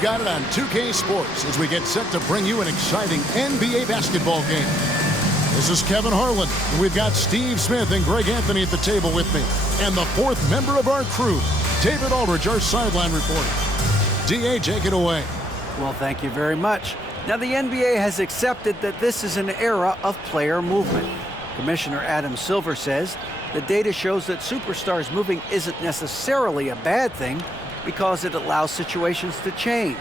Got it on 2K Sports as we get set to bring you an exciting NBA basketball game. This is Kevin Harlan. We've got Steve Smith and Greg Anthony at the table with me. And the fourth member of our crew, David Aldridge, our sideline reporter. DA, take it away. Well, thank you very much. Now, the NBA has accepted that this is an era of player movement. Commissioner Adam Silver says the data shows that superstars moving isn't necessarily a bad thing because it allows situations to change.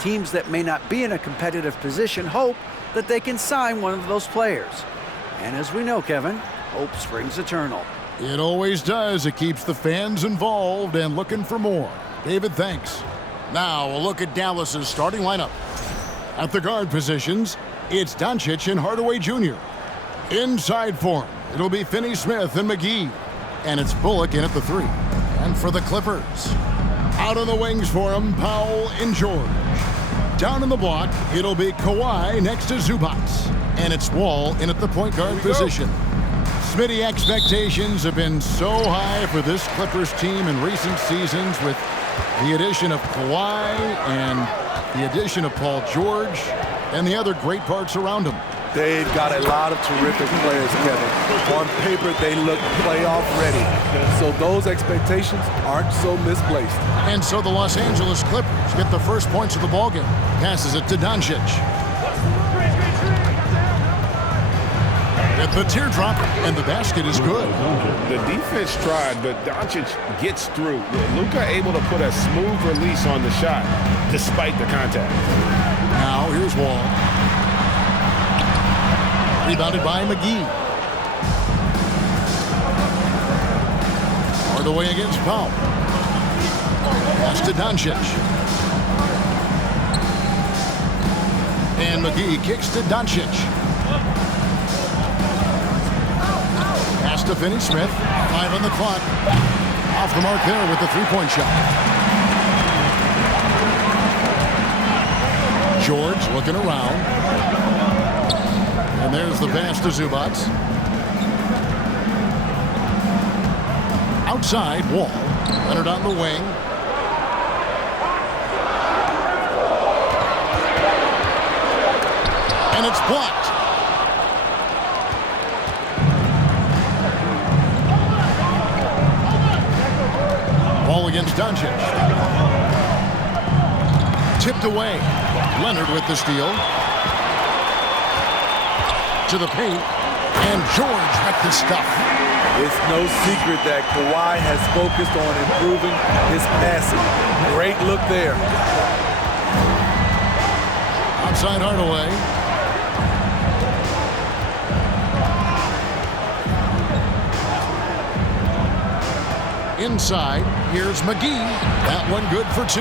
Teams that may not be in a competitive position hope that they can sign one of those players. And as we know, Kevin, hope springs eternal. It always does. It keeps the fans involved and looking for more. David, thanks. Now, a look at Dallas's starting lineup. At the guard positions, it's Doncic and Hardaway Jr. Inside for him, it'll be Finney-Smith and McGee. And it's Bullock in at the 3. And for the Clippers, out on the wings for him, Powell and George. Down in the block, it'll be Kawhi next to Zubac. And it's Wall in at the point guard position. Smitty, expectations have been so high for this Clippers team in recent seasons with the addition of Kawhi and the addition of Paul George and the other great parts around him. They've got a lot of terrific players, Kevin. On paper, they look playoff ready. So those expectations aren't so misplaced. And so the Los Angeles Clippers get the first points of the ballgame. Passes it to Doncic. At the teardrop, and the basket is good. The defense tried, but Doncic gets through. Luka able to put a smooth release on the shot, despite the contact. Now, here's Wall. Rebounded by McGee. Hardaway against Powell. Pass to Doncic. And McGee kicks to Doncic. Pass to Finney-Smith. 5 on the clock. Off the mark there with the three-point shot. George looking around. And there's the pass to Zubac. Outside, Wall. Leonard on the wing. And it's blocked. Ball against Doncic. Tipped away. Leonard with the steal. To the paint, and George wrecked the stuff. It's no secret that Kawhi has focused on improving his passing. Great look there. Outside Hardaway. Inside, here's McGee. That one good for 2.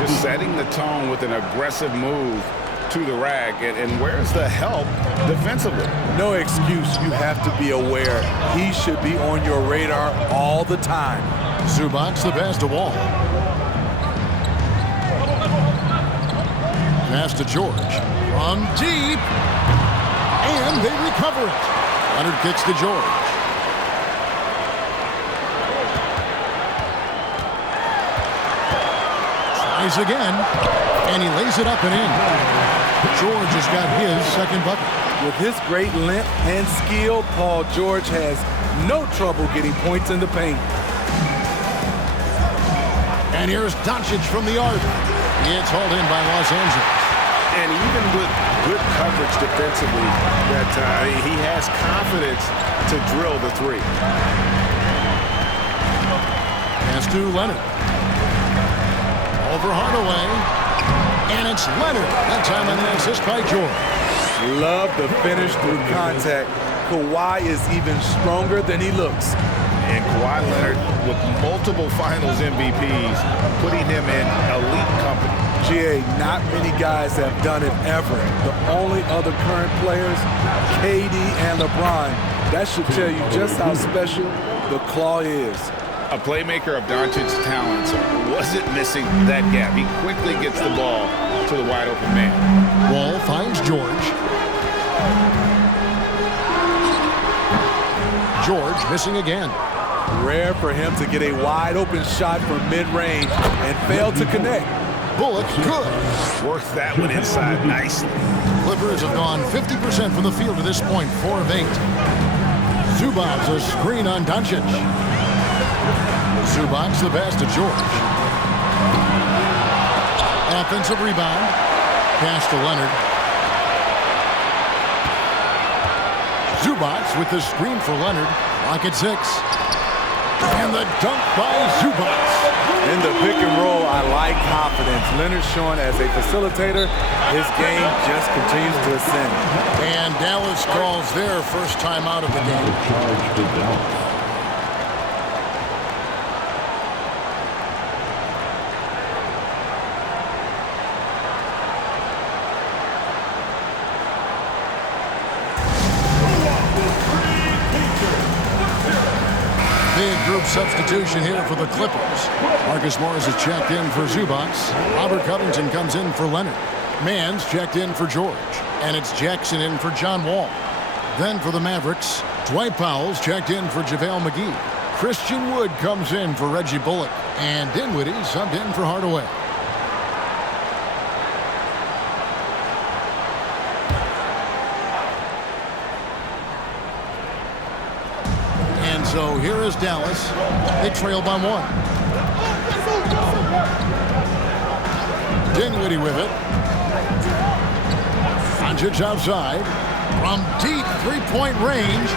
Just setting the tone with an aggressive move to the rack, and where's the help defensively? No excuse. You have to be aware. He should be on your radar all the time. Zubac the pass to Wall. Pass to George. From deep. And they recover it. Leonard kicks to George. Tries again. And he lays it up and in. George has got his second bucket. With his great length and skill, Paul George has no trouble getting points in the paint. And here's Doncic from the arc. It's hauled in by Los Angeles. And even with good coverage defensively that time, he has confidence to drill the 3. Pass to Leonard. Over Hardaway. And it's Leonard. That time on the assist by George. Love the finish through contact. Kawhi is even stronger than he looks. And Kawhi Leonard with multiple finals MVPs, putting him in elite company. GA, not many guys have done it ever. The only other current players, KD and LeBron. That should tell you just how special the Claw is. A playmaker of Doncic's talents wasn't missing that gap. He quickly gets the ball to the wide open man. Wall finds George. George missing again. Rare for him to get a wide open shot from mid-range and fail to connect. Bullock, good. Worked that one inside nicely. Clippers have gone 50% from the field to this point, 4 of 8. Zubac, a screen on Doncic. Zubac, the pass to George. Offensive rebound. Pass to Leonard. Zubac with the screen for Leonard. Rocket 6. And the dunk by Zubac. In the pick and roll, I like confidence. Leonard showing as a facilitator, his game just continues to ascend. And Dallas calls their first time out of the game. Big group substitution here for the Clippers. Marcus Morris is checked in for Zubac. Robert Covington comes in for Leonard. Mann's checked in for George. And it's Jackson in for John Wall. Then for the Mavericks, Dwight Powell's checked in for JaVale McGee. Christian Wood comes in for Reggie Bullock. And Dinwiddie subbed in for Hardaway. So here is Dallas. They trail by 1. Dinwiddie with it. Doncic outside. From deep three-point range.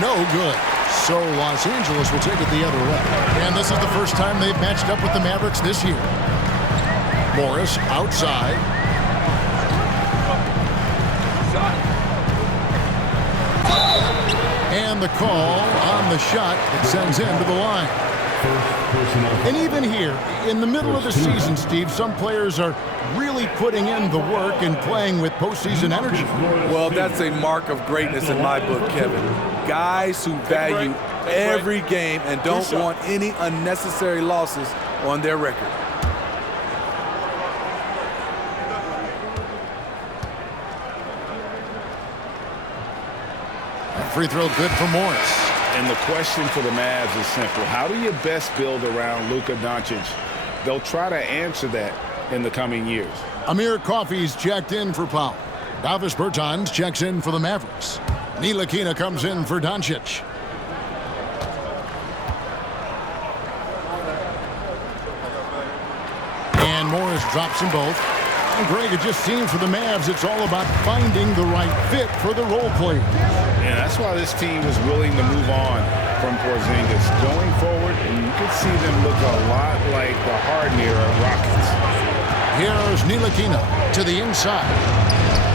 No good. So Los Angeles will take it the other way. And this is the first time they've matched up with the Mavericks this year. Morris outside. And the call on the shot that sends him to the line. And even here, in the middle of the season, Steve, some players are really putting in the work and playing with postseason energy. Well, that's a mark of greatness in my book, Kevin. Guys who value every game and don't want any unnecessary losses on their record. Free throw good for Morris. And the question for the Mavs is simple. How do you best build around Luka Doncic? They'll try to answer that in the coming years. Amir Coffey's checked in for Powell. Davis Bertans checks in for the Mavericks. Ntilikina comes in for Doncic. And Morris drops them both. And Greg, it just seems for the Mavs it's all about finding the right fit for the role players. And that's why this team was willing to move on from Porzingis. Going forward, and you could see them look a lot like the Harden era Rockets. Here's Ntilikina to the inside.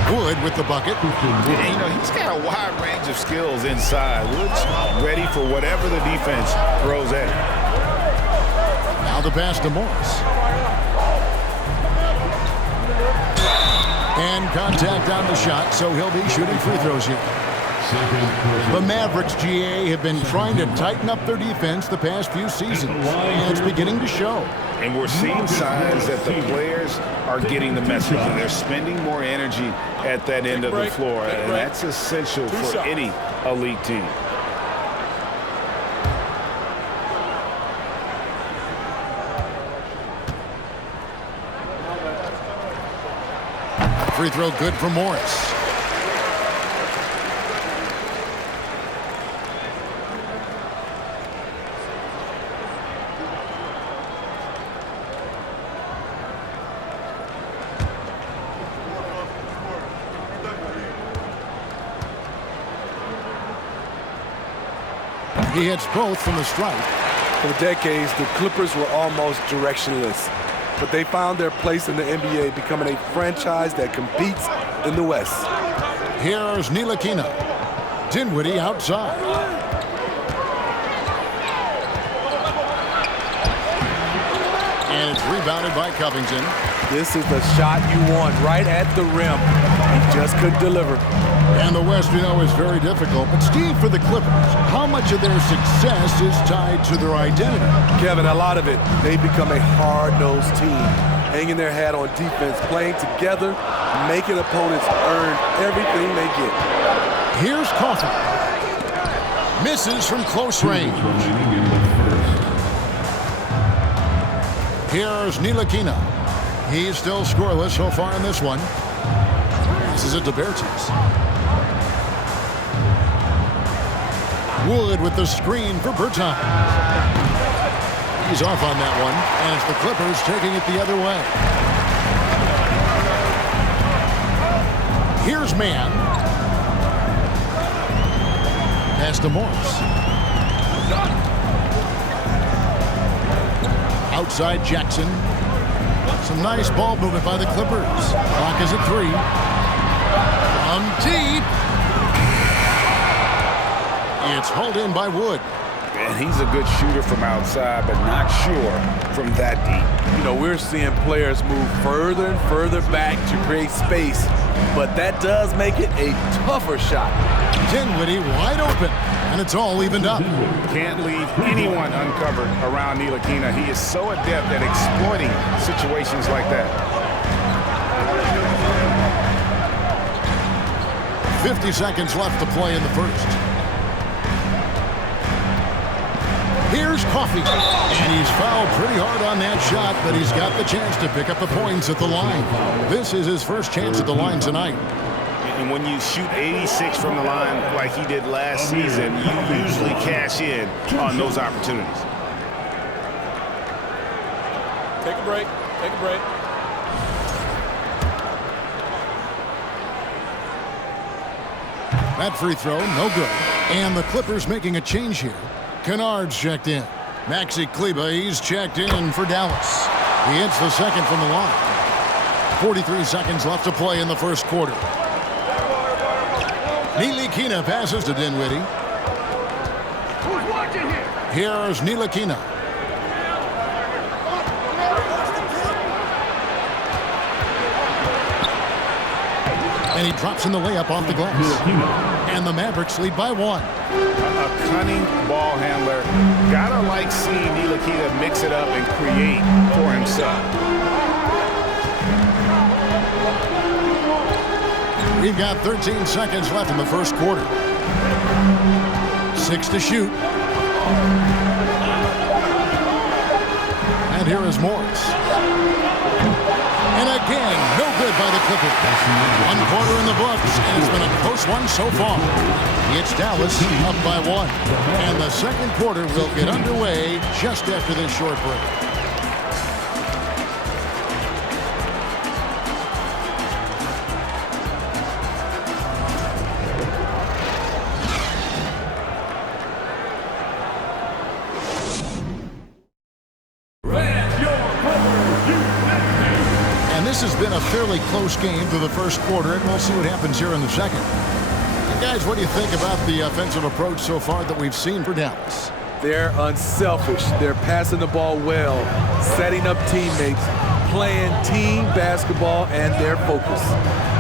Wood with the bucket. And, you know, he's got a wide range of skills inside. Wood's ready for whatever the defense throws at him. Now the pass to Morris. And contact on the shot, so he'll be shooting free throws here. The Mavericks, GA, have been trying to tighten up their defense the past few seasons, and it's beginning to show. And we're seeing signs that the players are getting the message, and they're spending more energy at that end of the floor, and that's essential for any elite team. Free throw good for Morris. He hits both from the stripe. For decades, the Clippers were almost directionless, but they found their place in the NBA, becoming a franchise that competes in the West. Here's Ntilikina. Dinwiddie outside. And it's rebounded by Covington. This is the shot you want right at the rim. He just couldn't deliver. And the West, we know, is very difficult. But, Steve, for the Clippers, how much of their success is tied to their identity? Kevin, a lot of it. They become a hard-nosed team, hanging their hat on defense, playing together, making opponents earn everything they get. Here's Coffey. Misses from close range. Here's Ntilikina. He's still scoreless so far in this one. This is it to Bertens. Wood with the screen for Bertans. He's off on that one, and it's the Clippers taking it the other way. Here's Mann. Pass to Morris. Outside Jackson. Some nice ball movement by the Clippers. Clock is at 3. From deep. It's hauled in by Wood. And he's a good shooter from outside, but not sure from that deep. You know, we're seeing players move further and further back to create space, but that does make it a tougher shot. Dinwiddie wide open, and it's all evened up. Can't leave anyone uncovered around Ntilikina. He is so adept at exploiting situations like that. 50 seconds left to play in the first. Here's Coffey, and he's fouled pretty hard on that shot, but he's got the chance to pick up the points at the line. This is his first chance at the line tonight. And when you shoot 86 from the line like he did last season, you usually cash in on those opportunities. Take a break. Take a break. That free throw, no good. And the Clippers making a change here. Kennard's checked in. Maxi Kleber, he's checked in for Dallas. He hits the second from the line. 43 seconds left to play in the first quarter. Ntilikina passes to Dinwiddie. Who's watching here? Here's Ntilikina. And he drops in the layup off the glass. And the Mavericks lead by 1. A cunning ball handler. Gotta like seeing Ntilikina mix it up and create for himself. We've got 13 seconds left in the first quarter. 6 to shoot. And here is Morris. And again, no good by the Clippers. 1 quarter in the books, and it's been a close one so far. It's Dallas up by 1. And the second quarter will get underway just after this short break. This has been a fairly close game through the first quarter, and we'll see what happens here in the second. And guys, what do you think about the offensive approach so far that we've seen for Dallas? They're unselfish. They're passing the ball well, setting up teammates, playing team basketball, and they're focused.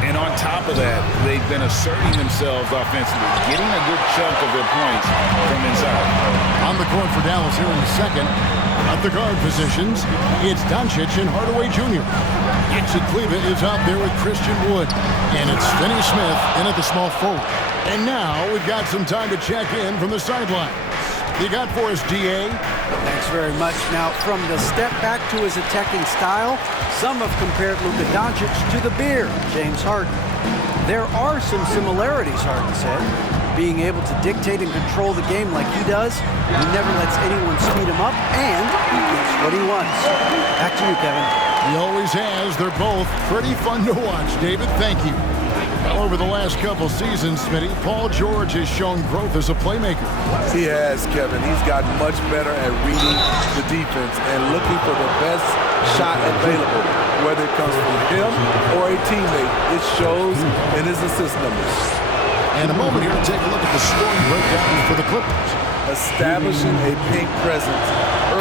And on top of that, they've been asserting themselves offensively, getting a good chunk of their points from inside. On the court for Dallas here in the second. At the guard positions, it's Doncic and Hardaway Jr. Maxi Kleber is out there with Christian Wood. And it's Finney Smith in at the small forward. And now we've got some time to check in from the sidelines. You got for us, DA? Thanks very much. Now, from the step back to his attacking style, some have compared Luka Doncic to the bear, James Harden. There are some similarities, Harden said. Being able to dictate and control the game like he does, he never lets anyone speed him up, and he gets what he wants. Back to you, Kevin. He always has. They're both pretty fun to watch, David. Thank you. Well, over the last couple seasons, Smitty, Paul George has shown growth as a playmaker. He has, Kevin. He's gotten much better at reading the defense and looking for the best shot available, whether it comes from him or a teammate. It shows in his assist numbers. And a moment here to take a look at the scoring breakdown for the Clippers. Establishing a paint presence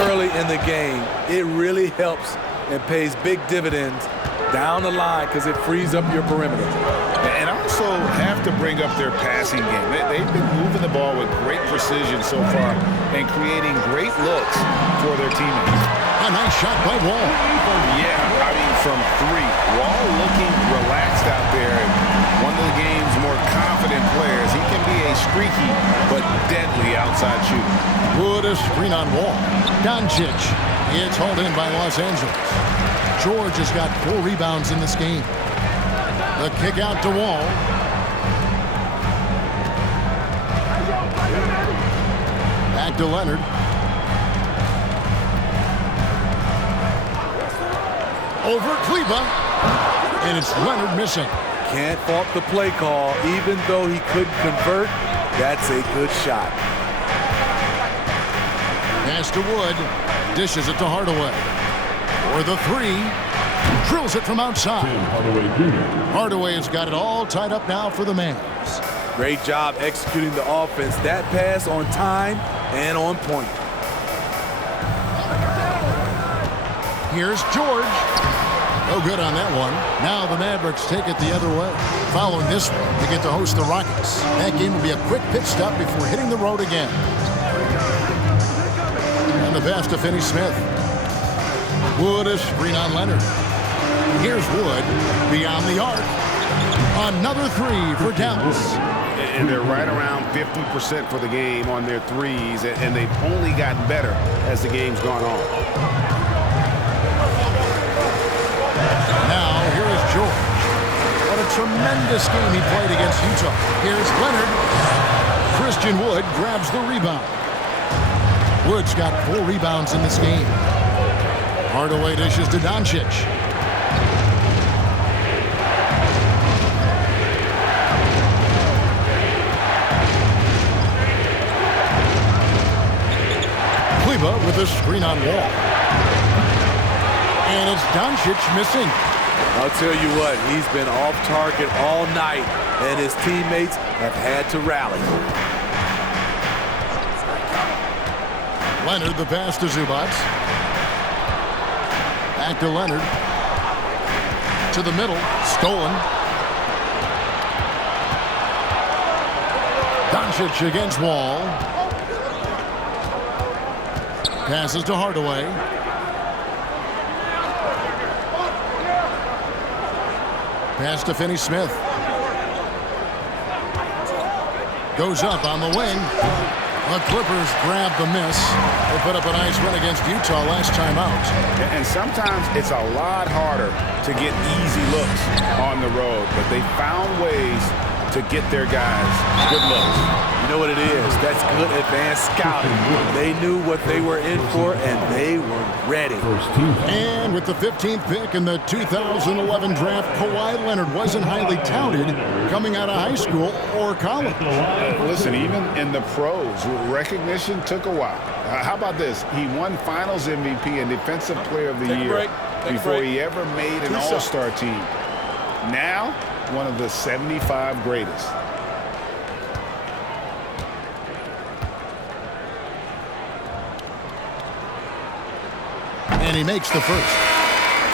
early in the game, it really helps and pays big dividends down the line because it frees up your perimeter. And also have to bring up their passing game. They've been moving the ball with great precision so far and creating great looks for their teammates. A nice shot by Wall. Yeah, I mean, from 3. Wall looking relaxed out there. And one of the game's more confident players. He can be a streaky but deadly outside shooter. Wood a screen on Wall. Doncic. It's hauled in by Los Angeles. George has got 4 rebounds in this game. The kick out to Wall. Back to Leonard. Over Kleba. And it's Leonard missing. Can't fault the play call. Even though he couldn't convert, that's a good shot. Pass to Wood. Dishes it to Hardaway. For the 3. Drills it from outside. Hardaway has got it all tied up now for the Mavs. Great job executing the offense. That pass on time and on point. Here's George. No good on that one. Now the Mavericks take it the other way. Following this one, they get to host the Rockets. That game will be a quick pit stop before hitting the road again. And the pass to Finney-Smith. Wood is screen on Leonard. Here's Wood beyond the arc. Another 3 for Dallas. And they're right around 50% for the game on their threes, and they've only gotten better as the game's gone on. Now, here is George. What a tremendous game he played against Utah. Here's Leonard. Christian Wood grabs the rebound. Wood's got 4 rebounds in this game. Hardaway dishes to Doncic. Kleba with a screen on Wall. And it's Doncic missing. I'll tell you what, he's been off target all night, and his teammates have had to rally. Leonard, the pass to Zubac. Back to Leonard. To the middle. Stolen. Doncic against Wall. Passes to Hardaway. Pass to Finney-Smith. Goes up on the wing. The Clippers grab the miss. They put up a nice win against Utah last time out. And sometimes it's a lot harder to get easy looks on the road, but they found ways to get their guys good looks. You know what it is? That's good advanced scouting. They knew what they were in for, and they were ready. And with the 15th pick in the 2011 draft, Kawhi Leonard wasn't highly touted coming out of high school or college. Listen, even in the pros, recognition took a while. How about this? He won Finals MVP and Defensive Player of the Year before he ever made an All-Star team. Now, one of the 75 greatest. And he makes the first.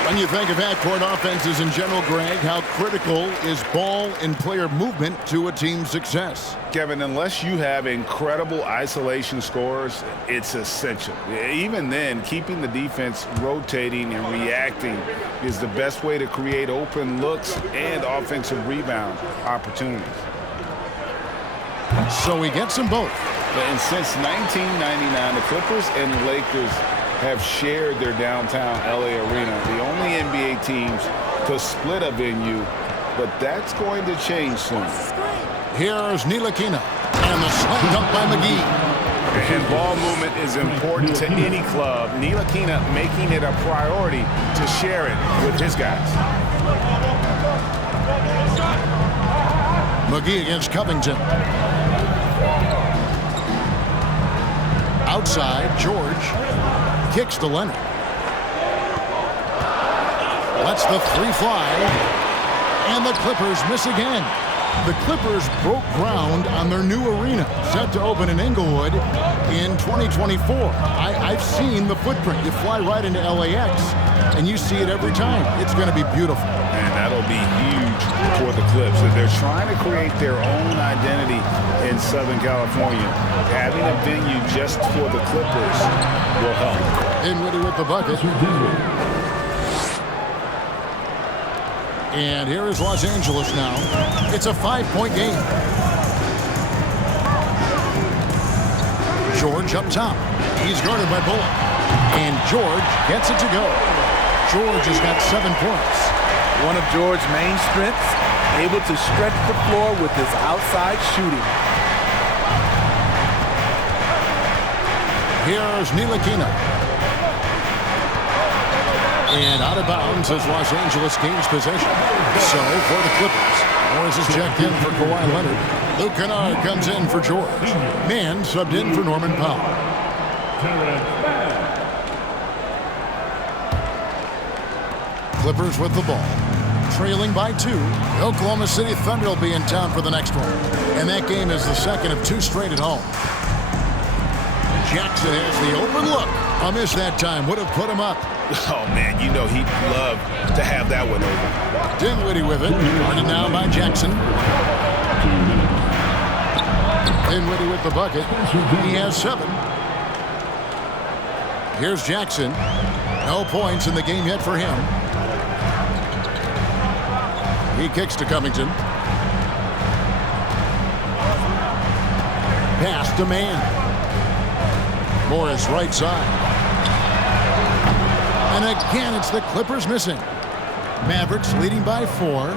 When you think of half-court offenses in general, Greg, how critical is ball and player movement to a team's success? Kevin, unless you have incredible isolation scores, it's essential. Even then, keeping the defense rotating and reacting is the best way to create open looks and offensive rebound opportunities. So he gets them both. And since 1999, the Clippers and Lakers have shared their downtown LA arena, the only NBA teams to split a venue, but that's going to change soon. Here's Ntilikina, and the slam dunk by McGee. And ball movement is important to any club. Ntilikina making it a priority to share it with his guys. McGee against Covington. Outside, George kicks to Leonard. Lets the 3 fly. And the Clippers miss again. The Clippers broke ground on their new arena, set to open in Inglewood in 2024. I've seen the footprint. You fly right into LAX, and you see it every time. It's going to be beautiful. And that'll be huge for the Clips. They're trying to create their own identity in Southern California. Having a venue just for the Clippers will help. Dinwiddie with the bucket. And here is Los Angeles now. It's a 5-point game. George up top. He's guarded by Bullock. And George gets it to go. George has got 7 points. One of George's main strengths, able to stretch the floor with his outside shooting. Here's Ntilikina. And out of bounds as Los Angeles gains possession. So for the Clippers, Morris is checked in for Kawhi Leonard. Luke Kennard comes in for George. Mann subbed in for Norman Powell. Clippers with the ball, trailing by 2. The Oklahoma City Thunder will be in town for the next one. And that game is the second of 2 straight at home. Jackson has the open look. A miss that time would have put him up. Oh, man, you know he'd love to have that one over. Dinwiddie with it. Guarded now by Jackson. Dinwiddie with the bucket. He has 7. Here's Jackson. No points in the game yet for him. He kicks to Covington. Pass to Mann. Morris right side. And again, it's the Clippers missing. Mavericks leading by 4.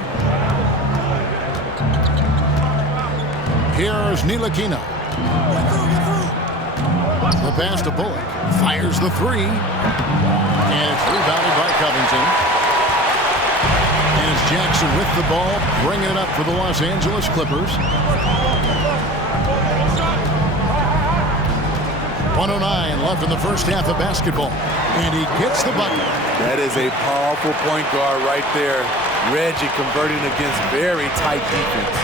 Here's Ntilikina. The pass to Bullock. Fires the 3. And it's rebounded by Covington. And it's Jackson with the ball, bringing it up for the Los Angeles Clippers. 1:09 left in the first half of basketball. And he gets the bucket. That is a powerful point guard right there. Reggie converting against very tight defense.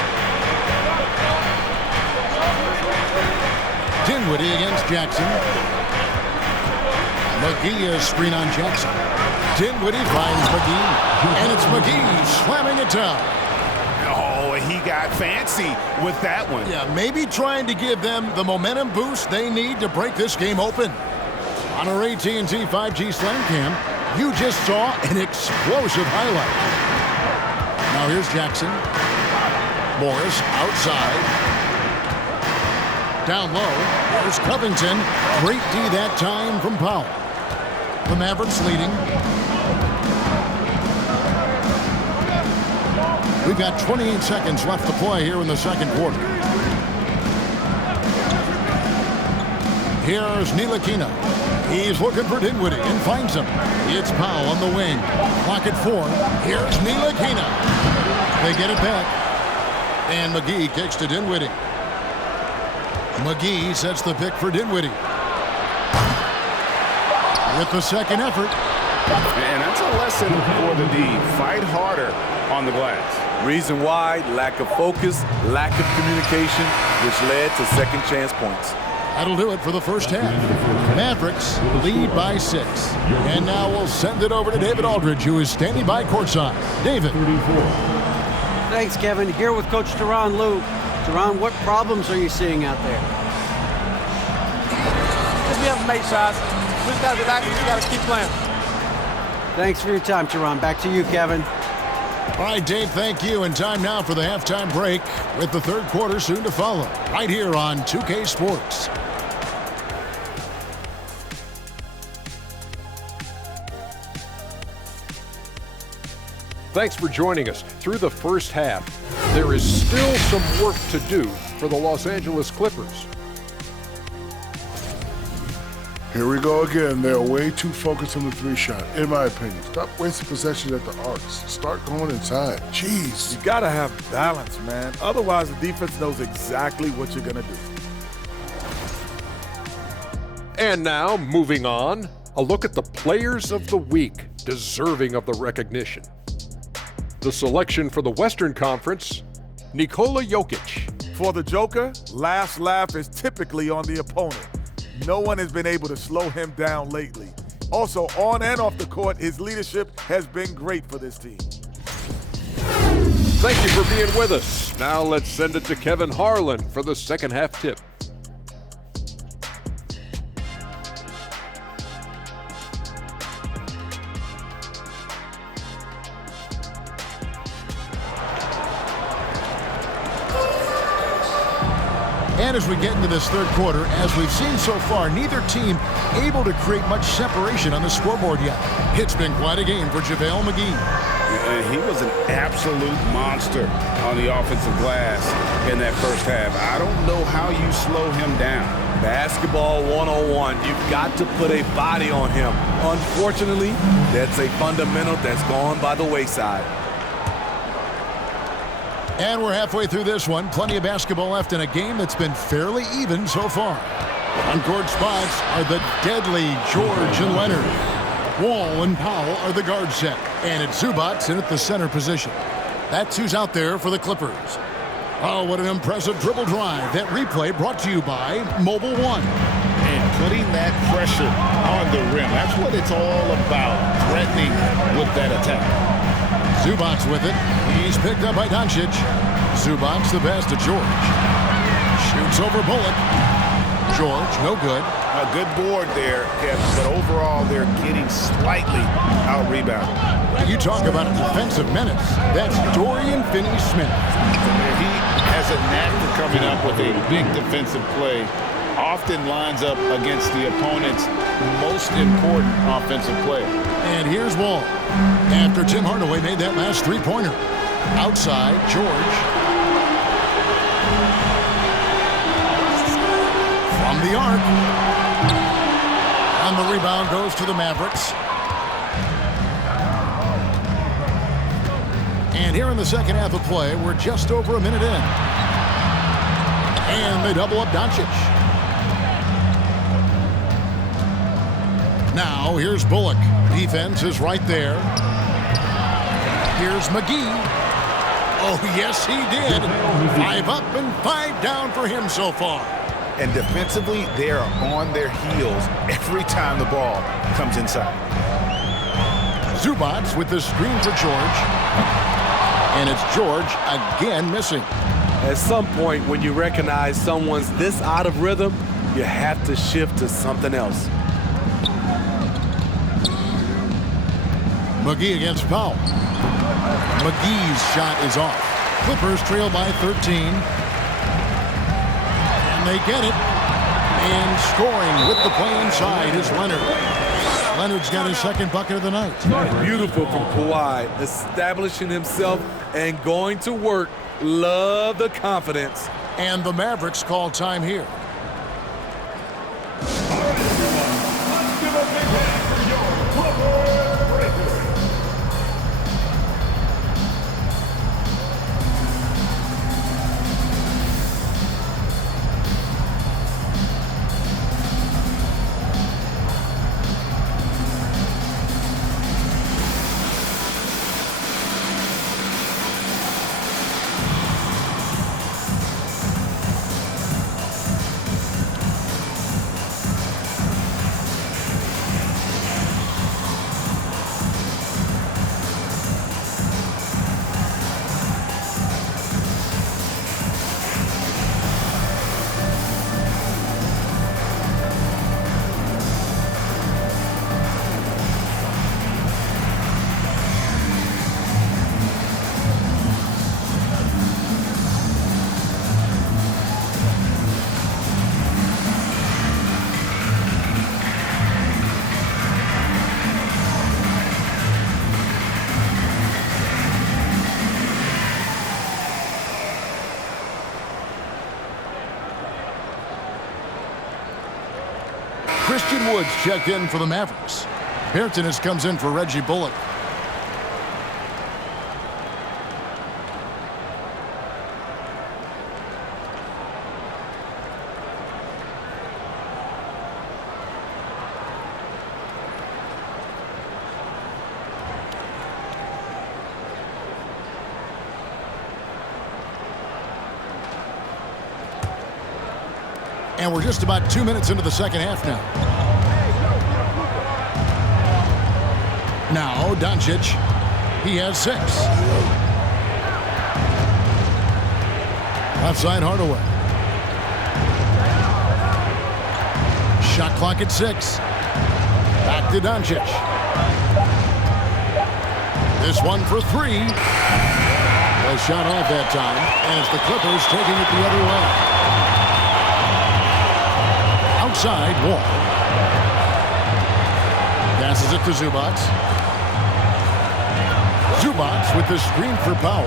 Dinwiddie against Jackson. McGee is screen on Jackson. Dinwiddie finds McGee. And it's McGee slamming it down. Oh, he got fancy with that one. Yeah, maybe trying to give them the momentum boost they need to break this game open. On our AT&T 5G Slam Cam, you just saw an explosive highlight. Now here's Jackson. Morris outside. Down low. There's Covington. Great D that time from Powell. The Mavericks leading. We've got 28 seconds left to play here in the second quarter. Here's Ntilikina. He's looking for Dinwiddie and finds him. It's Powell on the wing. Clock at 4. Here's Ntilikina. They get it back. And McGee kicks to Dinwiddie. McGee sets the pick for Dinwiddie. With the second effort. And that's a lesson for the D. Fight harder on the glass. Reason why, lack of focus, lack of communication, which led to second chance points. That'll do it for the first half. Mavericks lead by 6. And now we'll send it over to David Aldridge, who is standing by courtside. David. Thanks, Kevin. Here with Coach Teron Lue. Teron, what problems are you seeing out there? Just be able to make shots. We just got to relax and we got to keep playing. Thanks for your time, Teron. Back to you, Kevin. All right, Dave, thank you. And time now for the halftime break with the third quarter soon to follow. Right here on 2K Sports. Thanks for joining us. Through the first half, there is still some work to do for the Los Angeles Clippers. Here we go again. They're way too focused on the 3-shot, in my opinion. Stop wasting possessions at the arcs. Start going inside. Jeez. You gotta have balance, man. Otherwise, the defense knows exactly what you're gonna do. And now, moving on, a look at the players of the week deserving of the recognition. The selection for the Western Conference, Nikola Jokic. For the Joker, last laugh is typically on the opponent. No one has been able to slow him down lately. Also, on and off the court, his leadership has been great for this team. Thank you for being with us. Now let's send it to Kevin Harlan for the second half tip. And as we get into this third quarter, as we've seen so far, neither team able to create much separation on the scoreboard yet. It's been quite a game for JaVale McGee. And he was an absolute monster on the offensive glass in that first half. I don't know how you slow him down. Basketball 101. You've got to put a body on him. Unfortunately, that's a fundamental that's gone by the wayside. And we're halfway through this one. Plenty of basketball left in a game that's been fairly even so far. On-court spots are the deadly George and Leonard. Wall and Powell are the guard set. And it's Zubats in at the center position. That's who's out there for the Clippers. Oh, what an impressive dribble drive. That replay brought to you by Mobile One. And putting that pressure on the rim. That's what it's all about, threatening with that attack. Zubats with it. He's picked up by Doncic. Zubats the pass to George. Shoots over Bullock. George, no good. A good board there, Kevin, but overall they're getting slightly out-rebounded. You talk about a defensive menace. That's Dorian Finney-Smith. He has a knack for coming up with a big defensive play. Often lines up against the opponent's most important offensive player. And here's Wall. After Tim Hardaway made that last three-pointer. Outside, George. From the arc. And the rebound goes to the Mavericks. And here in the second half of play, we're just over a minute in. And they double up Doncic. Now, here's Bullock. Defense is right there. Here's McGee. Oh, yes, he did. 5 up and 5 down for him so far. And defensively, they are on their heels every time the ball comes inside. Zubats with the screen for George. And it's George again missing. At some point, when you recognize someone's this out of rhythm, you have to shift to something else. McGee against Powell. McGee's shot is off. Clippers trail by 13. And they get it. And scoring with the play inside is Leonard. Leonard's got his second bucket of the night. Beautiful from Kawhi, establishing himself and going to work. Love the confidence. And the Mavericks call time here. Christian Woods checked in for the Mavericks. Hairton comes in for Reggie Bullock. And we're just about 2 minutes into the second half now. Now, Doncic. He has 6. Outside Hardaway. Shot clock at 6. Back to Doncic. This one for 3. A shot off that time as the Clippers taking it the other way. outside, Wall. Passes it to Zubac. Zubac with the screen for Powell.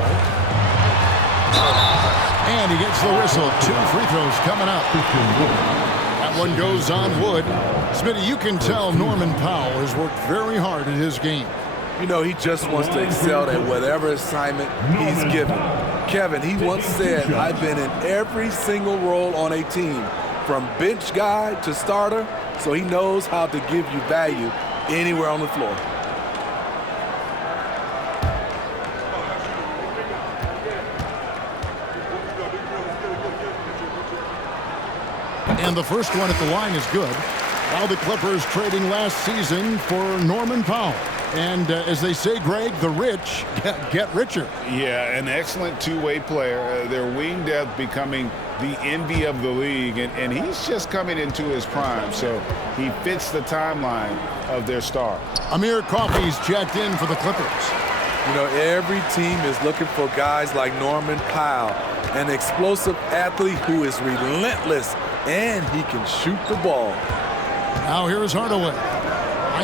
And he gets the whistle. 2 free throws coming up. That one goes on Wood. Smitty, you can tell Norman Powell has worked very hard at his game. You know, he just wants to excel at whatever assignment he's given. Kevin, he once said, I've been in every single role on a team, from bench guy to starter, so he knows how to give you value anywhere on the floor. And the first one at the line is good. Now the Clippers trading last season for Norman Powell. And as they say, Greg, the rich get richer. Yeah, an excellent two-way player. Their wing depth becoming the envy of the league, and he's just coming into his prime, so he fits the timeline of their star. Amir Coffey's checked in for the Clippers. You know, every team is looking for guys like Norman Powell, an explosive athlete who is relentless, and he can shoot the ball. Now here's Hardaway.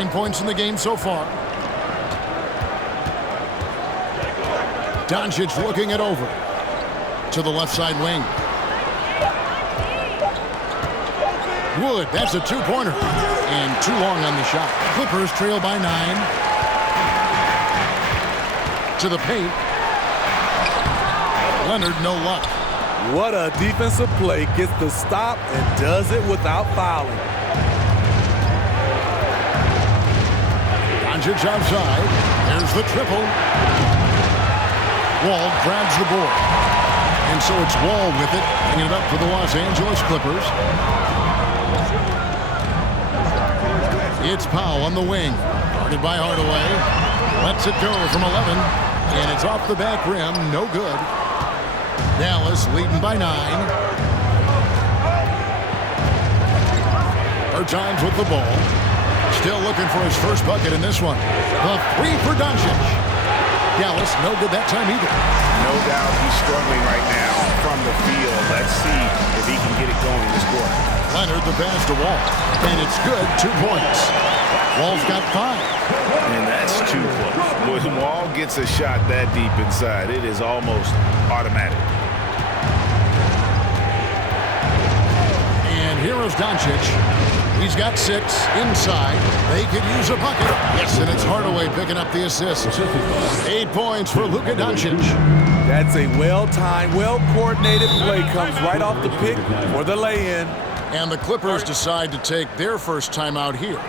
9 points in the game so far. Doncic looking it over to the left side wing. Wood, that's a two-pointer. And too long on the shot. Clippers trail by 9. To the paint. Leonard, no luck. What a defensive play. Gets the stop and does it without fouling. Doncic outside. There's the triple. Wall grabs the board. And so it's Wall with it, bringing it up for the Los Angeles Clippers. It's Powell on the wing. Guarded by Hardaway. Lets it go from 11. And it's off the back rim. No good. Dallas leading by 9. Bertans with the ball. Still looking for his first bucket in this one. The 3 for Doncic. Dallas, no good that time either. No doubt he's struggling right now from the field. Let's see if he can get it going in this quarter. Leonard, the pass to Wall. And it's good, 2 points. Wall's got 5. And that's too close. When Wall gets a shot that deep inside, it is almost automatic. And here is Doncic. He's got 6 inside. They could use a bucket. Yes, and it's Hardaway picking up the assist. 8 points for Luka Doncic. That's a well-timed, well-coordinated play. Comes right off the pick for the lay-in. And the Clippers decide to take their first timeout here.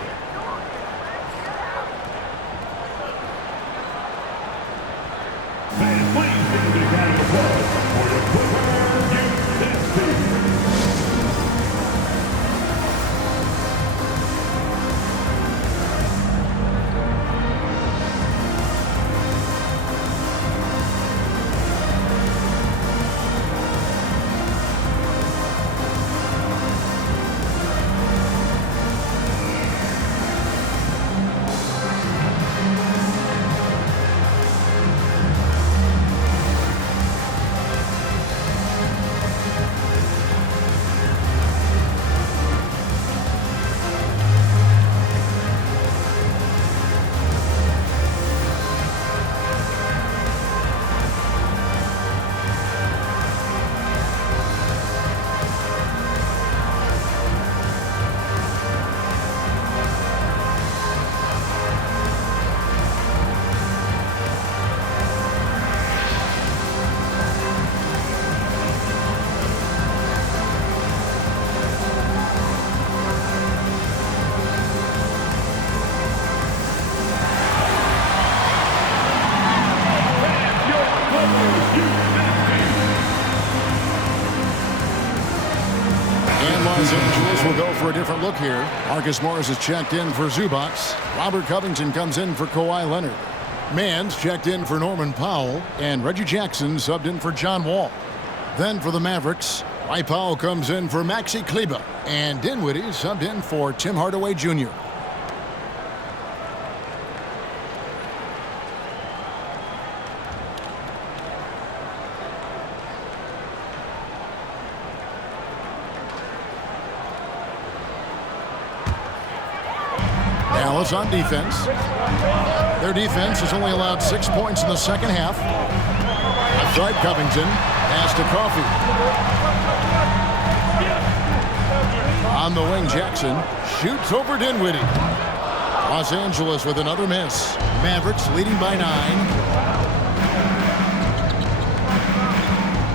Los Angeles will go for a different look here. Marcus Morris is checked in for Zubac. Robert Covington comes in for Kawhi Leonard. Mann's checked in for Norman Powell. And Reggie Jackson subbed in for John Wall. Then for the Mavericks, Dwight Powell comes in for Maxi Kleber. And Dinwiddie subbed in for Tim Hardaway Jr. Dallas on defense. Their defense has only allowed 6 points in the second half. Outside Covington. Pass to Coffey. On the wing, Jackson shoots over Dinwiddie. Los Angeles with another miss. Mavericks leading by 9.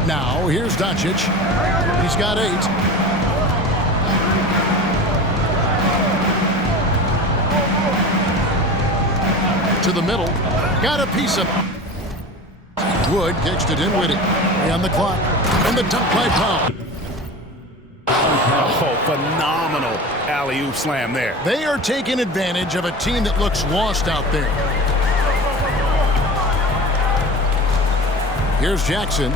Now, here's Doncic. He's got 8. To the middle. Got a piece of it. Wood kicks to Dinwiddie. On the clock. And the dunk by Powell. Oh, phenomenal alley-oop slam there. They are taking advantage of a team that looks lost out there. Here's Jackson.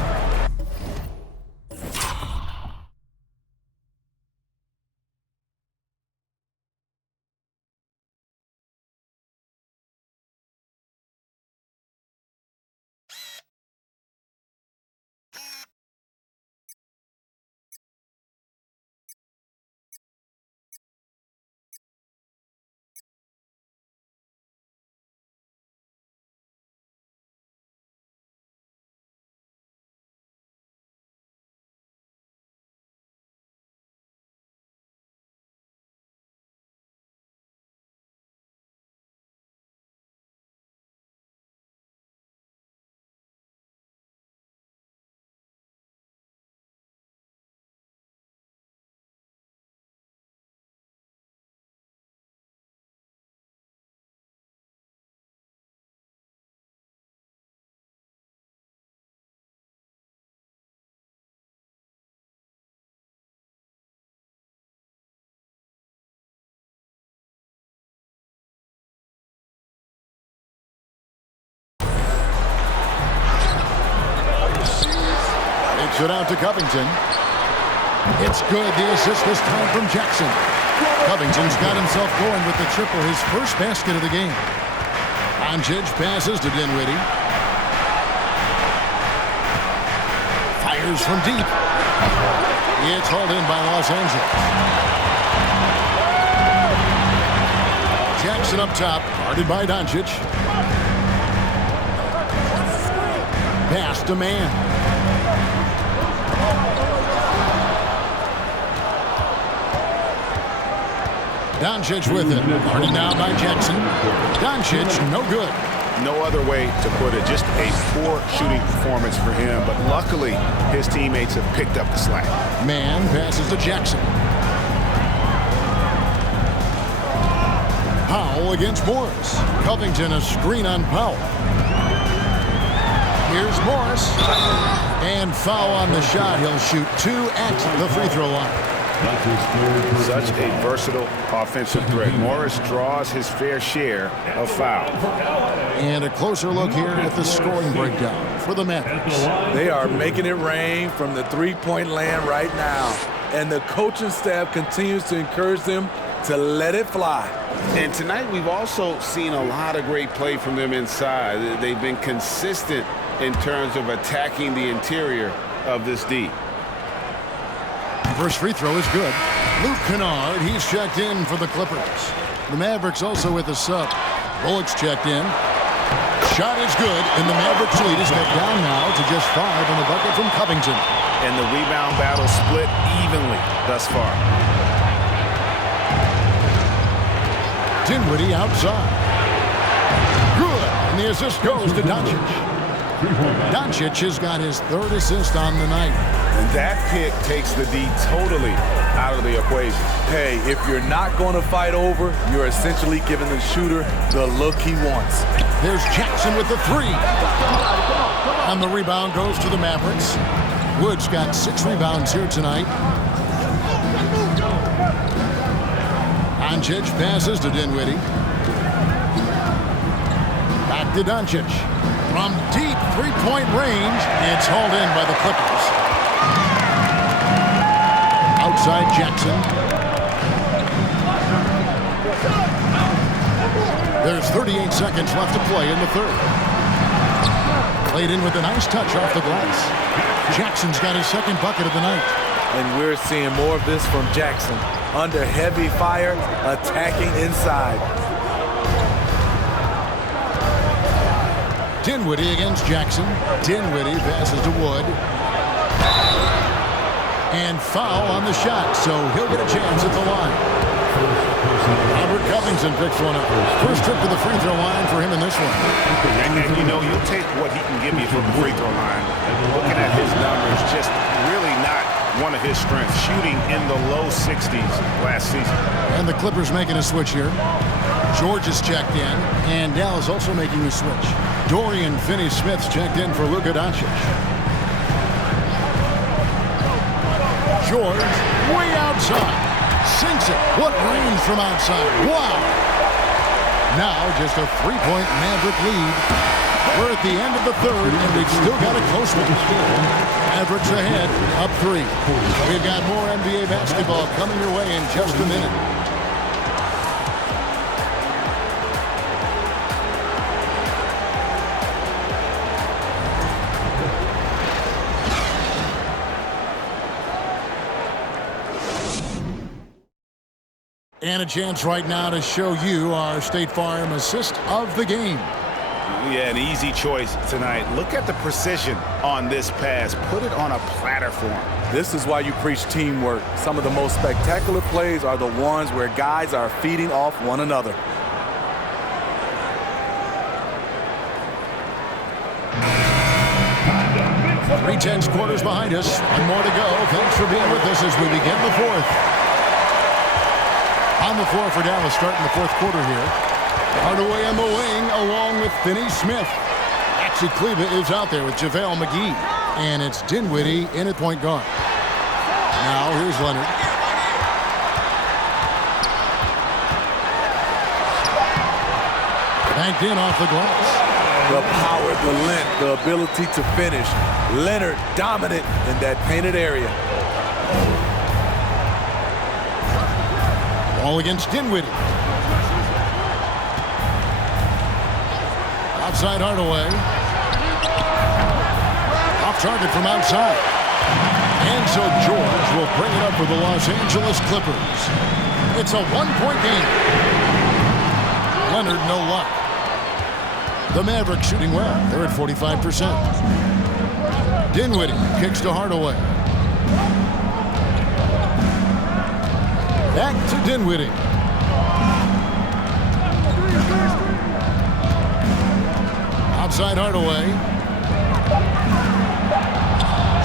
It out to Covington. It's good. The assist this time from Jackson. Covington's got himself going with the triple, his first basket of the game. Doncic passes to Dinwiddie. Fires from deep. It's hauled in by Los Angeles. Jackson up top, guarded by Doncic. Pass to Man. Doncic with it. Guarded now by Jackson. Doncic, no good. No other way to put it. Just a poor shooting performance for him. But luckily, his teammates have picked up the slack. Man passes to Jackson. Powell against Morris. Covington a screen on Powell. Here's Morris. And foul on the shot. He'll shoot 2 at the free throw line. Such a versatile offensive threat. Morris draws his fair share of fouls. And a closer look here at the scoring breakdown for the Mavericks. They are making it rain from the three-point land right now. And the coaching staff continues to encourage them to let it fly. And tonight we've also seen a lot of great play from them inside. They've been consistent in terms of attacking the interior of this D. First free throw is good. Luke Kennard, he's checked in for the Clippers. The Mavericks also with a sub. Bullock's checked in. Shot is good, and the Mavericks lead is cut down now to just 5 on the bucket from Covington. And the rebound battle split evenly thus far. Dinwiddie outside. Good, and the assist goes to Doncic. Doncic has got his 3rd assist on the night. And that pick takes the D totally out of the equation. Hey, if you're not going to fight over, you're essentially giving the shooter the look he wants. There's Jackson with the 3. And the rebound goes to the Mavericks. Wood's got 6 rebounds here tonight. Doncic passes to Dinwiddie. Back to Doncic. From deep three-point range, it's hauled in by the Clippers. Outside Jackson. There's 38 seconds left to play in the 3rd. Played in with a nice touch off the glass. Jackson's got his 2nd bucket of the night. And we're seeing more of this from Jackson. Under heavy fire, attacking inside. Dinwiddie against Jackson. Dinwiddie passes to Wood. And foul on the shot, so he'll get a chance at the line. Robert Covington picks one up. First trip to the free throw line for him in this one. And you know, you'll take what he can give you from the free throw line. Looking at his numbers, just really not one of his strengths. Shooting in the low 60s last season. And the Clippers making a switch here. George is checked in, and Dallas also making a switch. Dorian Finney-Smith's checked in for Luka Doncic. George, way outside. Sinks it. What range from outside. Wow. Now just a three-point Maverick lead. We're at the end of the third, and we've still got a close one. Mavericks ahead, up 3. We've got more NBA basketball coming your way in just a minute. And a chance right now to show you our State Farm assist of the game. Yeah, an easy choice tonight. Look at the precision on this pass. Put it on a platter for him. This is why you preach teamwork. Some of the most spectacular plays are the ones where guys are feeding off one another. Three-tenths quarters behind us. One more to go. Thanks for being with us as we begin the fourth. On the floor for Dallas starting the fourth quarter here. Hardaway on the wing along with Finney-Smith. Maxi Kleber is out there with JaVale McGee. And it's Dinwiddie in at point guard. Now here's Leonard. Banked in off the glass. The power, the length, the ability to finish. Leonard dominant in that painted area. Ball against Dinwiddie. Outside Hardaway. Off target from outside. And so George will bring it up for the Los Angeles Clippers. It's a one-point game. Leonard, no luck. The Mavericks shooting well. They're at 45%. Dinwiddie kicks to Hardaway. Back to Dinwiddie. Outside Hardaway.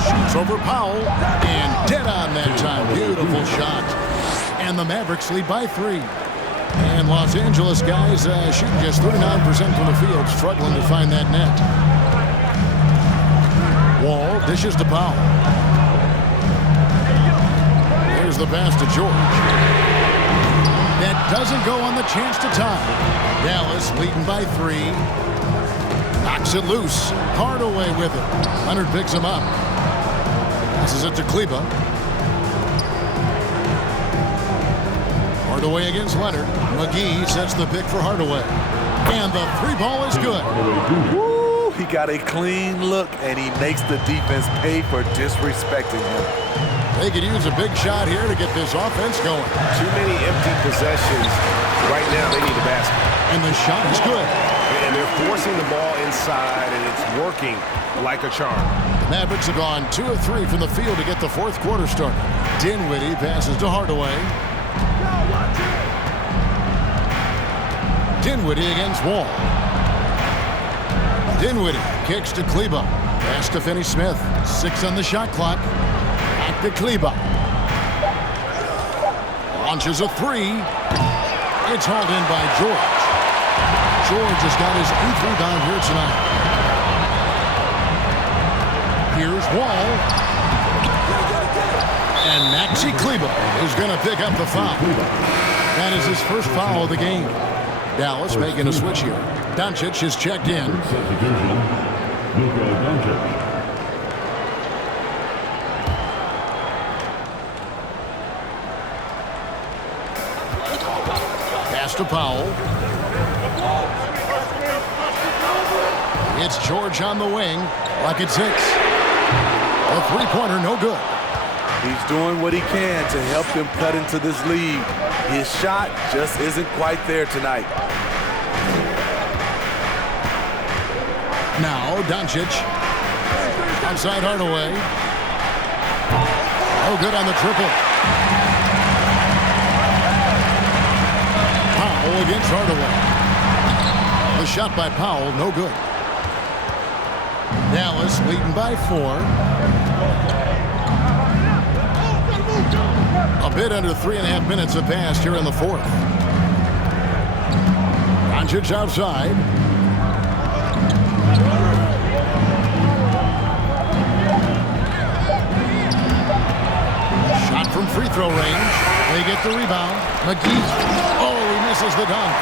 Shoots over Powell. And dead on that time. Beautiful shot. And the Mavericks lead by 3. And Los Angeles guys shooting just 39% from the field. Struggling to find that net. Wall dishes to Powell. There's the pass to George. That doesn't go on the chance to tie. Dallas leading by 3. Knocks it loose. Hardaway with it. Leonard picks him up. Passes it to Kleber. Hardaway against Leonard. McGee sets the pick for Hardaway. And the 3-ball is good. Woo, he got a clean look, and he makes the defense pay for disrespecting him. They could use a big shot here to get this offense going. Too many empty possessions. Right now, they need a basket. And the shot is good. And they're forcing the ball inside, and it's working like a charm. The Mavericks have gone 2 of 3 from the field to get the fourth quarter started. Dinwiddie passes to Hardaway. Dinwiddie against Wall. Dinwiddie kicks to Kleber. Pass to Finney-Smith. 6 on the shot clock. Back to Kleber. Launches a 3. It's hauled in by George. George has got his 8th rebound here tonight. Here's Wall. And Maxi Kleber is going to pick up the foul. That is his first foul of the game. Dallas making a switch here. Doncic is checked in. Pass to Powell. It's George on the wing. Rocket 6. A three-pointer, no good. He's doing what he can to help them cut into this lead. His shot just isn't quite there tonight. Now Doncic. Outside Hardaway. Oh, good on the triple. Powell against Hardaway. The shot by Powell, no good. Dallas leading by 4. A bit under 3.5 minutes have passed here in the 4th. Doncic outside. Shot from free throw range. They get the rebound. McGee. Oh, he misses the dunk.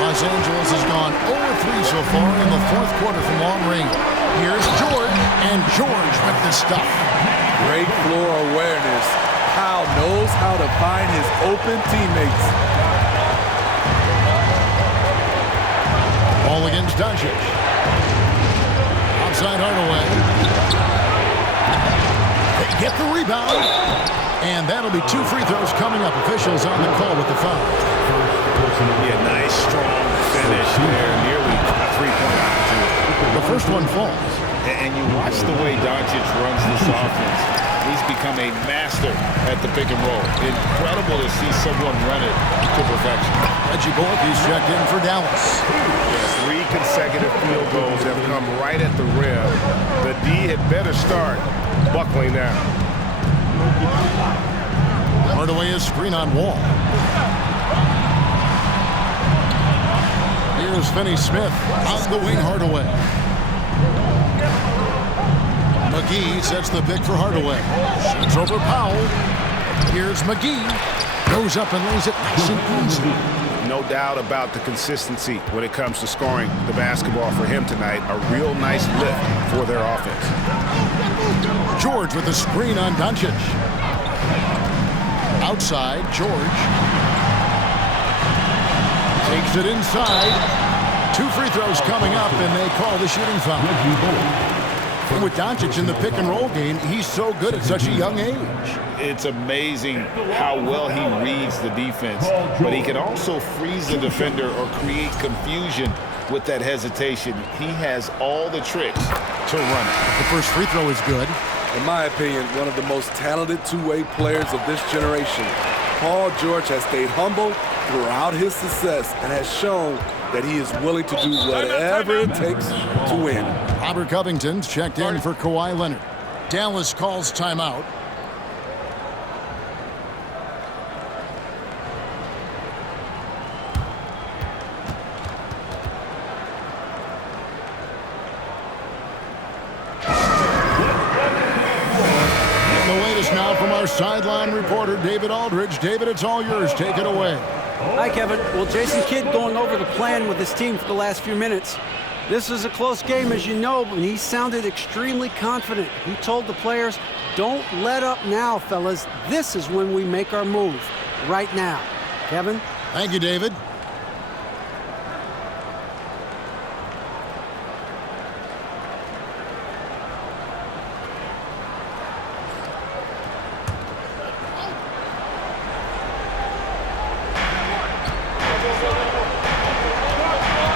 Los Angeles has gone 0-3 so far in the 4th quarter from long range. Here's George, and George with the stuff. Great floor awareness. Powell knows how to find his open teammates. Ball against Doncic. Outside Hardaway. They get the rebound. And that'll be 2 free throws coming up. Officials on the call with the foul. Yeah, nice, strong finish there. Nearly a three-point opportunity. The first one falls. And you watch the way Doncic runs this offense. He's become a master at the pick and roll. Incredible to see someone run it to perfection. Reggie Bullock, he's checked in for Dallas. Yeah, 3 consecutive field goals have come right at the rim. The D had better start buckling now. Hardaway is screen on Wall. Here's Finney-Smith on the wing. Hardaway. McGee sets the pick for Hardaway. Shoots over Powell. Here's McGee. Goes up and lays it nice and easy. No doubt about the consistency when it comes to scoring the basketball for him tonight. A real nice lift for their offense. George with the screen on Doncic. Outside, George. Takes it inside. 2 free throws coming up, and they call the shooting foul. And with Doncic in the pick and roll game, he's so good at such a young age. It's amazing how well he reads the defense, but he can also freeze the defender or create confusion with that hesitation. He has all the tricks to run it. The first free throw is good. In my opinion, one of the most talented two-way players of this generation. Paul George has stayed humble throughout his success and has shown that he is willing to do whatever it takes to win. Robert Covington's checked in for Kawhi Leonard. Dallas calls timeout. Now from our sideline reporter, David Aldridge. David, it's all yours. Take it away. Hi, Kevin. Well, Jason Kidd going over the plan with his team for the last few minutes. This is a close game, as you know, but he sounded extremely confident. He told the players, don't let up now, fellas. This is when we make our move. Right now. Kevin? Thank you, David.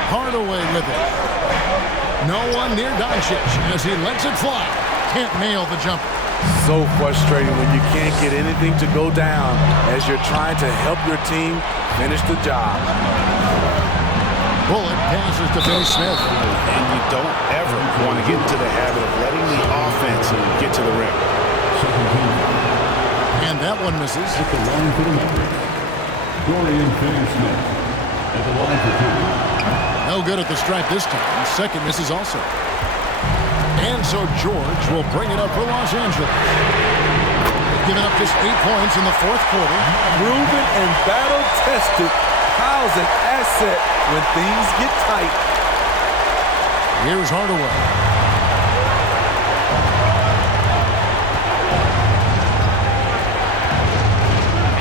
Hardaway with it. No one near Doncic as he lets it fly. Can't nail the jumper. So frustrating when you can't get anything to go down as you're trying to help your team finish the job. Bullock passes to Finney-Smith. And you don't ever want to get into the habit of letting the offense get to the rim. And that one misses. At the line for the Mavericks, Dorian Finney-Smith. At the line for 2. No good at the stripe this time. Second misses also. And so George will bring it up for Los Angeles. Giving up just 8 points in the 4th quarter. Proven and battle-tested. Powell's an asset when things get tight. Here's Hardaway.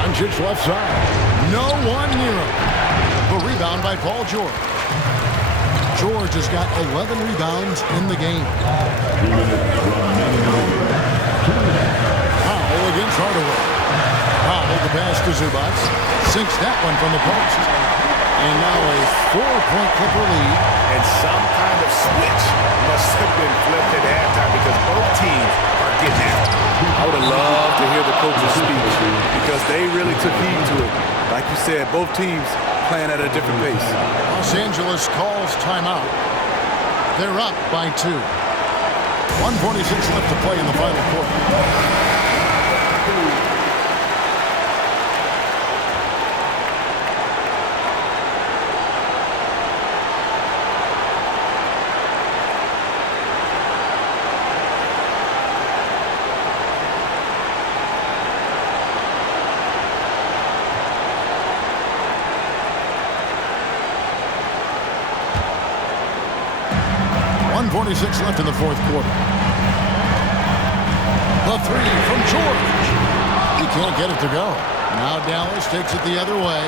Doncic left side. No one near him. The rebound by Paul George. George has got 11 rebounds in the game. Powell against Hardaway. Powell the pass to Zubac. Sinks that one from the post. And now a 4-point Clipper lead. And some kind of switch must have been flipped at halftime because both teams are getting at it. I would have loved to hear the coach's speech because they really took heed to it. Like you said, both teams playing at a different pace. Los Angeles calls timeout. They're up by 2. 1:46 left to play in the final quarter. .46 left in the fourth quarter. The three from George. He can't get it to go. Now Dallas takes it the other way.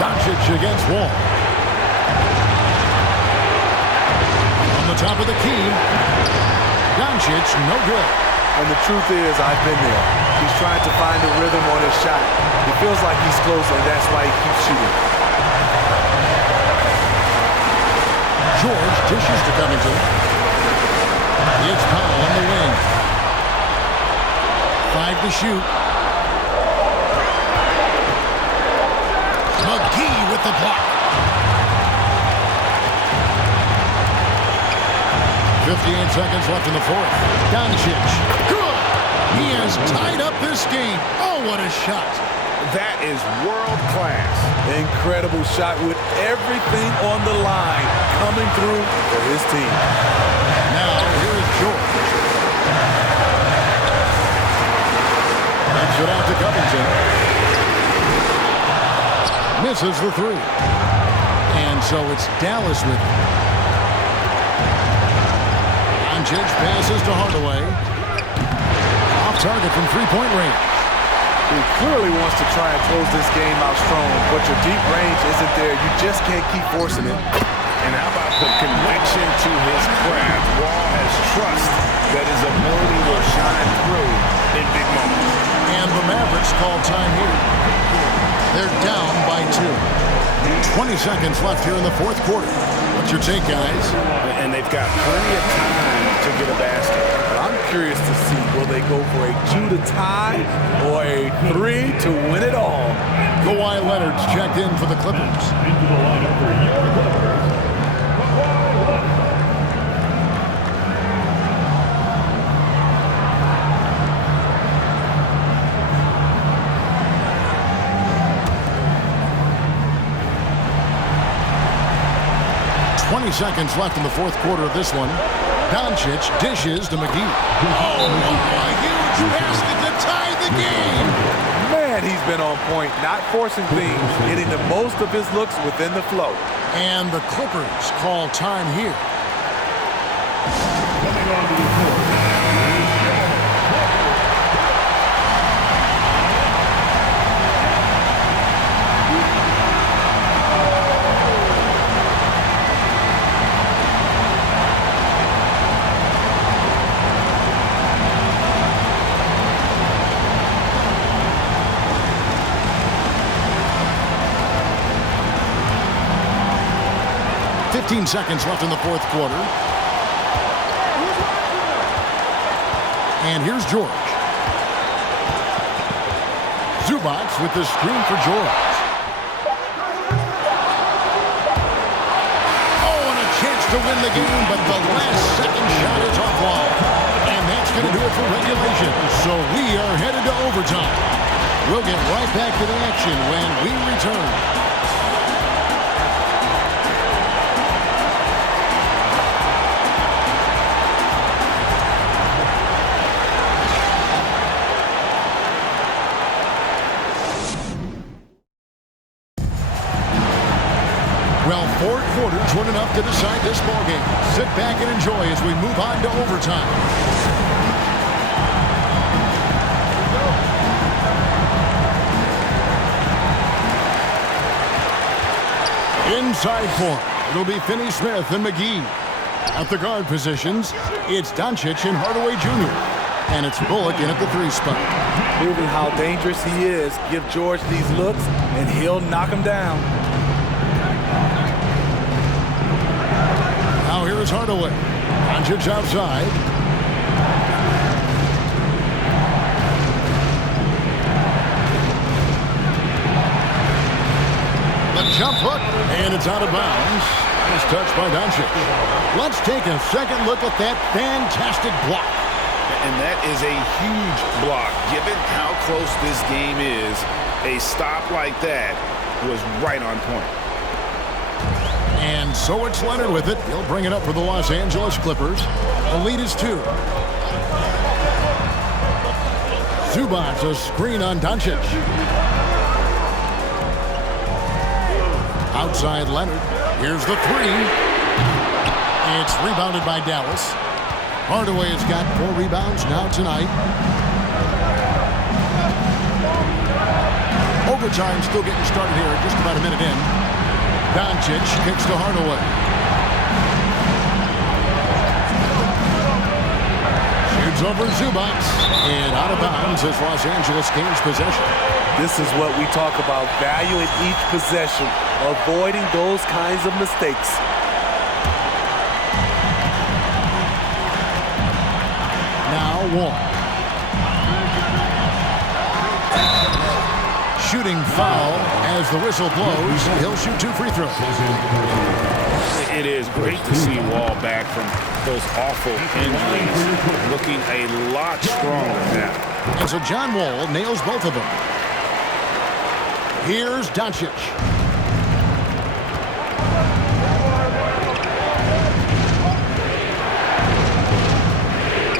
Doncic against Wall. On the top of the key. Doncic, no good. And the truth is, I've been there. He's trying to find a rhythm on his shot. It feels like he's close, and that's why he keeps shooting. George dishes to Covington. It's Powell on the wing. 5 to shoot. McGee with the block. 58 seconds left in the fourth. Doncic. Good. He has tied up this game. Oh, what a shot. That is world class. Incredible shot with everything on the line coming through for his team. Now, here is George. Knocks it out to Covington. Misses the three. And so it's Dallas with it. Doncic passes to Hardaway. Off target from three-point range. He clearly wants to try and close this game out strong, but your deep range isn't there. You just can't keep forcing it. And how about the conviction to his craft? Wall has trust that his ability will shine through in big moments. And the Mavericks call time here. They're down by 2. 20 seconds left here in the fourth quarter. What's your take, guys? And they've got plenty of time to get a basket. I'm curious to see, will they go for a 2 to tie or a 3 to win it all? Kawhi Leonard's checked in for the Clippers. Into the lineup for your Clippers, Kawhi Leonard. 20 seconds left in the fourth quarter of this one. Doncic dishes to McGee. Oh, a huge basket to tie the game. Man, he's been on point, not forcing things, getting the most of his looks within the flow. And the Clippers call time here. Coming on to the court. 15 seconds left in the fourth quarter. And here's George. Zubac with the screen for George. Oh, and a chance to win the game, but the last second shot is offline. And that's going to do it for regulation. So we are headed to overtime. We'll get right back to the action when we return. Well, 4 quarters weren't enough to decide this ballgame. Sit back and enjoy as we move on to overtime. Inside form, it'll be Finney-Smith and McGee. At the guard positions, it's Doncic and Hardaway Jr. And it's Bullock in at the 3 spot. proving how dangerous he is. Give George these looks, and he'll knock him down. Now here is Hardaway. Doncic outside. The jump hook, and it's out of bounds. Nice touch by Doncic. Let's take a second look at that fantastic block. And that is a huge block. Given how close this game is, a stop like that was right on point. And so it's Leonard with it. He'll bring it up for the Los Angeles Clippers. The lead is 2. Zubac, a screen on Doncic. Outside Leonard. Here's the 3. It's rebounded by Dallas. Hardaway has got 4 rebounds now tonight. Overtime still getting started here, just about a minute in. Doncic kicks to Hardaway. Shoots over Zubac, and out of bounds as Los Angeles gains possession. This is what we talk about, valuing each possession, avoiding those kinds of mistakes. Now Wall. Shooting foul as the whistle blows. He'll shoot 2 free throws. It is great to see Wall back from those awful injuries, looking a lot stronger now. And so John Wall nails both of them. Here's Doncic.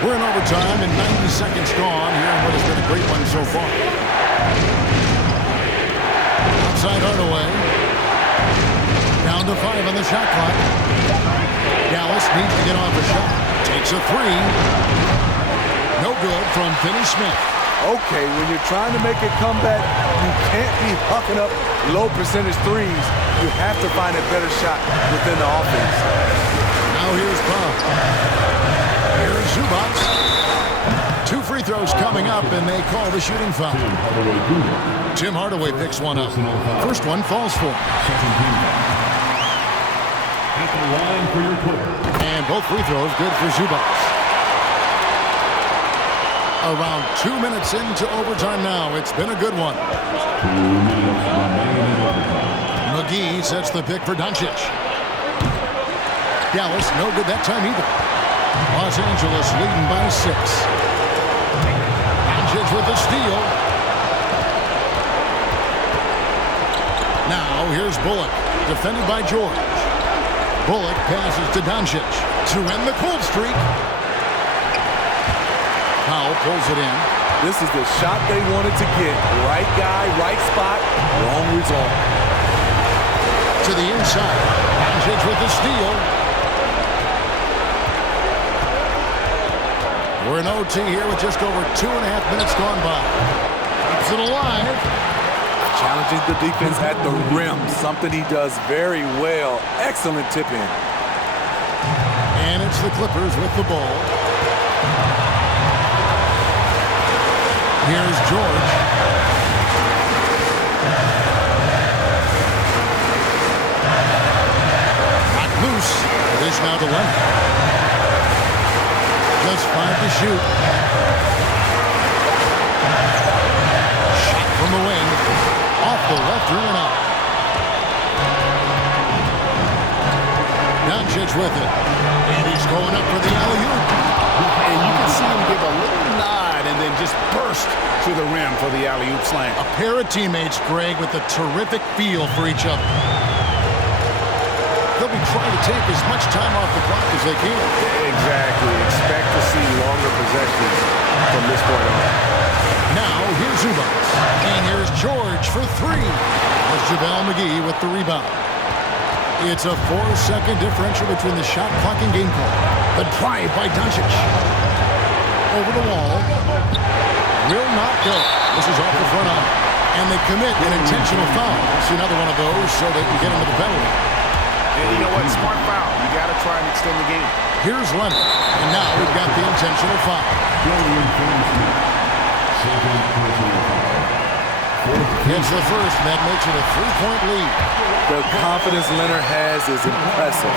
We're in overtime and 90 seconds gone here in what has been a great one so far. Outside Hardaway. Down to 5 on the shot clock. Dallas needs to get off a shot. Takes a 3. No good from Finney Smith. Okay, when you're trying to make a comeback, you can't be hucking up low percentage threes. You have to find a better shot within the offense. Now here's Bob. Here's Zubac. 2 free throws coming up, and they call the shooting foul. Tim Hardaway picks one up. First one falls for him. At the line for your Clippers. And both free throws good for Zubac. Around 2 minutes into overtime now. It's been a good one. 2 minutes remaining in overtime. McGee sets the pick for Doncic. Dallas, no good that time either. Los Angeles leading by 6. Doncic with the steal. Now here's Bullock, defended by George. Bullock passes to Doncic to end the cold streak. Powell pulls it in. This is the shot they wanted to get. Right guy, right spot, wrong result. To the inside. Doncic with the steal. We're in OT here with just over 2.5 minutes gone by. Keeps it alive. Challenging the defense at the rim, something he does very well. Excellent tip in. And it's the Clippers with the ball. Here's George. Got loose. This now to Leonard. Just 5 to shoot. Shot from the wing. Off the left rim and out. Doncic with it. And he's going up for the alley-oop. And you can see him give a little nod and then just burst to the rim for the alley-oop slam. A pair of teammates, Greg, with a terrific feel for each other. They'll be trying to take as much time off the clock as they can. Exactly. Expect to see longer possessions from this point on. Now, here's Zubac. And here's George for 3. That's JaVale McGee with the rebound. It's a 4-second differential between the shot clock and game call. The drive by Doncic. Over the wall. Will not go. This is off the front arm. And they commit an intentional foul. We'll see another one of those so they can get into the penalty. And you know what? Smart foul. You got to try and extend the game. Here's Leonard. And now we've got the intentional foul. Second personal foul. Gets the first, and that makes it a 3-point lead. The confidence Leonard has is impressive.